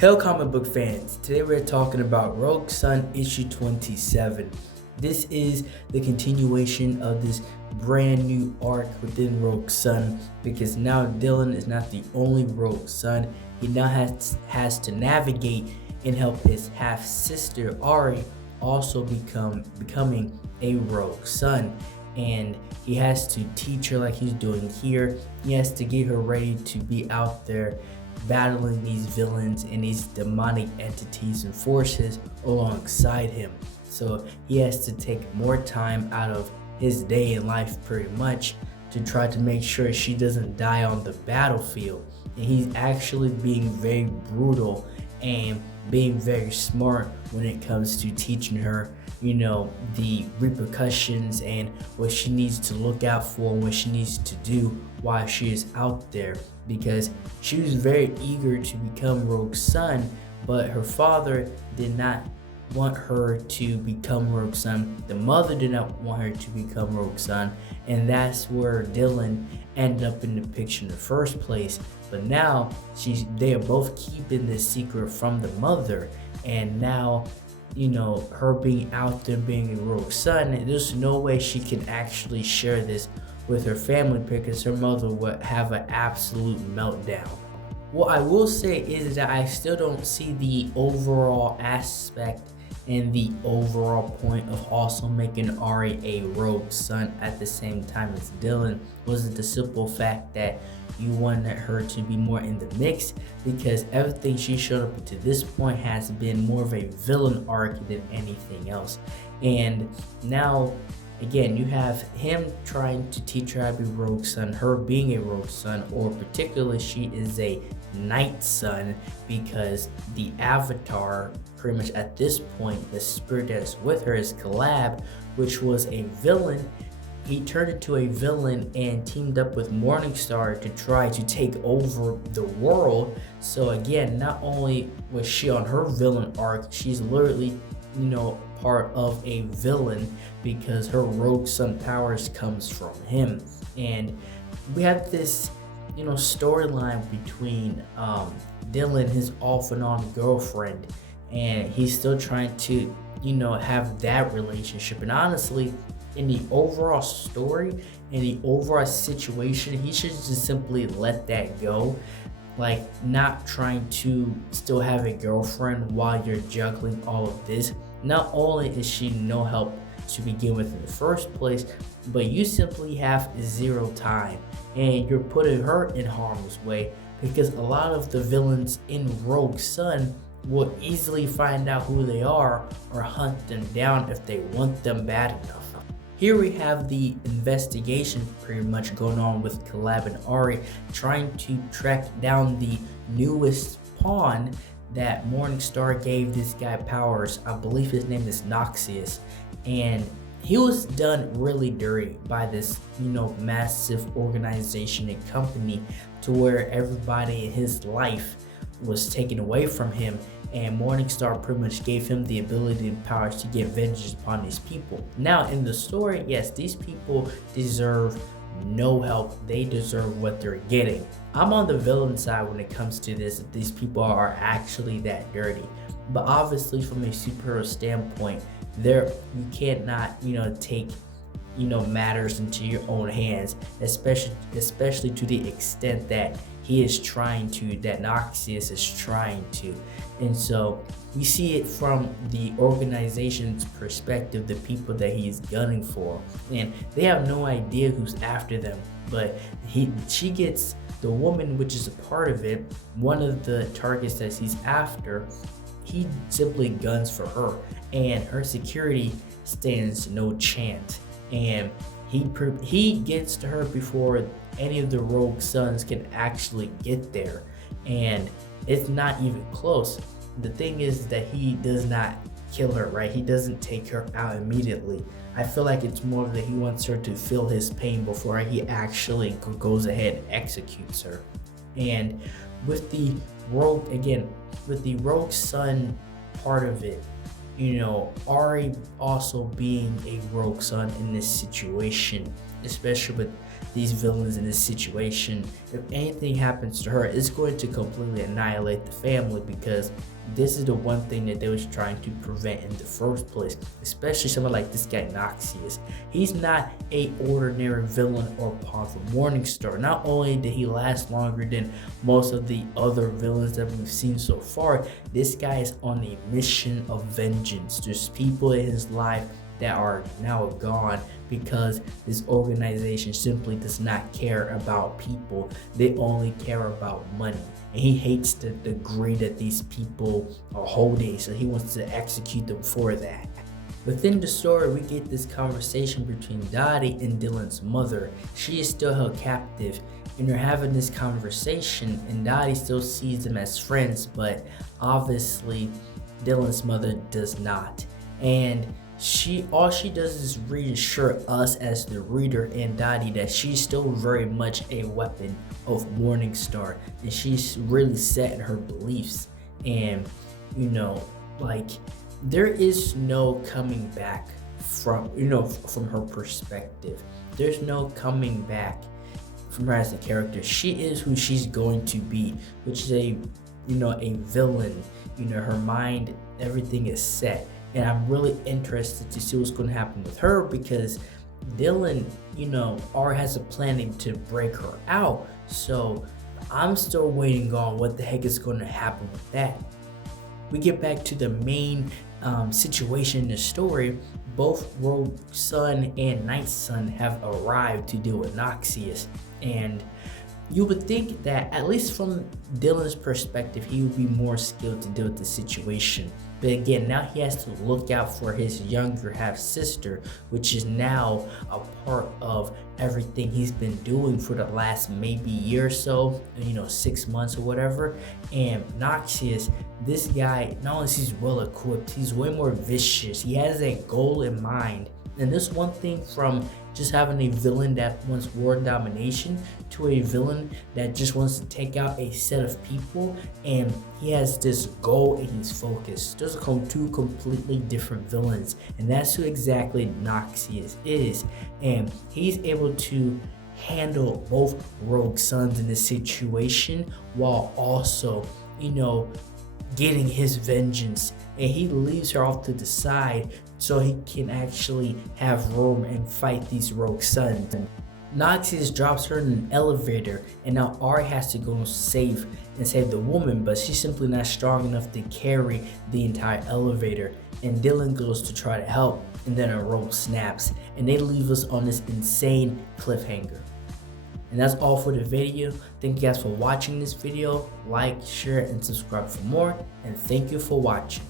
Hello comic book fans, today we're talking about Rogue Sun issue 27. This is the continuation of this brand new arc within Rogue Sun because now Dylan is not the only Rogue Sun. He now has to navigate and help his half sister Ari also becoming a Rogue Sun. And he has to teach her like he's doing here. He has to get her ready to be out there battling these villains and these demonic entities and forces alongside him. So he has to take more time out of his day in life pretty much to try to make sure she doesn't die on the battlefield. And he's actually being very brutal and being very smart when it comes to teaching her, the repercussions and what she needs to look out for and what she needs to do while she is out there, because she was very eager to become Rogue Sun, but her father did not want her to become Rogue Sun. The mother did not want her to become Rogue Sun, and that's where Dylan ended up in the picture in the first place. But now they are both keeping this secret from the mother, and now her being out there being a Rogue Sun, there's no way she can actually share this with her family because her mother would have an absolute meltdown. What I will say is that I still don't see the overall aspect and the overall point of also making Ari a Rogue Sun at the same time as Dylan. Was it the simple fact that you wanted her to be more in the mix, because everything she showed up to this point has been more of a villain arc than anything else. And now again, you have him trying to teach her how to be Rogue Sun, her being a Rogue Sun, or particularly she is a Night Sun, because the avatar pretty much at this point, the spirit that's with her is Calab, which was a villain. He turned into a villain and teamed up with Morningstar to try to take over the world. So again, not only was she on her villain arc, she's literally, part of a villain because her Rogue Sun powers comes from him. And we have this, storyline between Dylan, his off and on girlfriend, and he's still trying to, have that relationship. And honestly, in the overall story, in the overall situation, he should just simply let that go. Like, not trying to still have a girlfriend while you're juggling all of this. Not only is she no help to begin with in the first place, but you simply have zero time and you're putting her in harm's way, because a lot of the villains in Rogue Sun will easily find out who they are or hunt them down if they want them bad enough. Here we have the investigation pretty much going on with Calab and Ari, trying to track down the newest pawn that Morningstar gave this guy powers. I believe his name is Noxious, and he was done really dirty by this, massive organization and company, to where everybody in his life was taken away from him, and Morningstar pretty much gave him the ability and powers to get vengeance upon these people. Now in the story, yes, these people deserve no help. They deserve what they're getting. I'm on the villain side when it comes to this. These people are actually that dirty, but obviously from a superhero standpoint, you cannot take matters into your own hands, especially to the extent that that Noxious is trying to. And so we see it from the organization's perspective, the people that he's gunning for, and they have no idea who's after them. But she gets the woman, which is a part of it, one of the targets that he's after. He simply guns for her, and her security stands no chance. And he gets to her before any of the Rogue Suns can actually get there, and it's not even close. The thing is that he does not kill her, right? He doesn't take her out immediately. I feel like it's more that he wants her to feel his pain before he actually goes ahead and executes her. And with the Rogue Sun part of it, Ari also being a Rogue Sun in this situation, especially with these villains in this situation. If anything happens to her, it's going to completely annihilate the family, because this is the one thing that they was trying to prevent in the first place. Especially someone like this guy Noxious. He's not a ordinary villain or pawn from Morningstar. Not only did he last longer than most of the other villains that we've seen so far, this guy is on a mission of vengeance. There's people in his life that are now gone because this organization simply does not care about people. They only care about money. And he hates the greed that these people are holding, so he wants to execute them for that. Within the story, we get this conversation between Dottie and Dylan's mother. She is still held captive, and they're having this conversation, and Dottie still sees them as friends, but obviously Dylan's mother does not. And all she does is reassure us as the reader and Dottie that she's still very much a weapon of Morningstar, and she's really set in her beliefs. And like, there is no coming back from her perspective. There's no coming back from her as a character. She is who she's going to be, which is a villain. Her mind, everything is set. And I'm really interested to see what's going to happen with her, because Dylan, already has a planning to break her out. So I'm still waiting on what the heck is going to happen with that. We get back to the main situation in the story. Both Rogue Sun and Night Sun have arrived to deal with Noxious, and you would think that, at least from Dylan's perspective, he would be more skilled to deal with the situation. But again, now he has to look out for his younger half-sister, which is now a part of everything he's been doing for the last maybe year or so, 6 months or whatever. And Noxious, this guy, not only is he well equipped, he's way more vicious. He has a goal in mind. And this one thing from just having a villain that wants world domination to a villain that just wants to take out a set of people, and he has this goal and he's focused. Those are two completely different villains, and that's who exactly Noxious is. And he's able to handle both Rogue Sons in this situation while also, getting his vengeance. And he leaves her off to the side so he can actually have room and fight these Rogue Sons. Noxious drops her in an elevator, and now Ari has to go and save the woman, but she's simply not strong enough to carry the entire elevator. And Dylan goes to try to help, and then a rope snaps, and they leave us on this insane cliffhanger. And that's all for the video. Thank you guys for watching this video. Like, share, and subscribe for more. And thank you for watching.